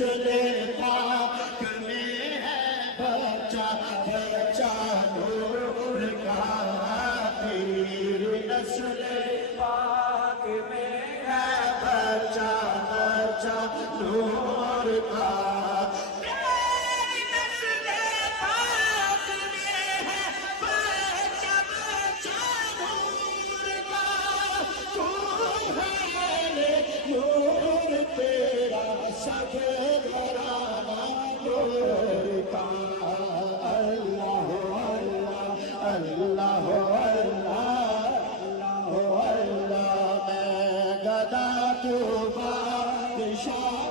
نسل پاک میں ہے بچہ بچہ نور کا تیری نسل پاک میں ہے بچہ بچہ نور کا تیری نسل پاک میں ہے بچہ بچہ نور کا تو ہے نور تیرا سب گھرانہ نور کا اللہ اللہ اللہ اللہ میں گدا تو بادشاہ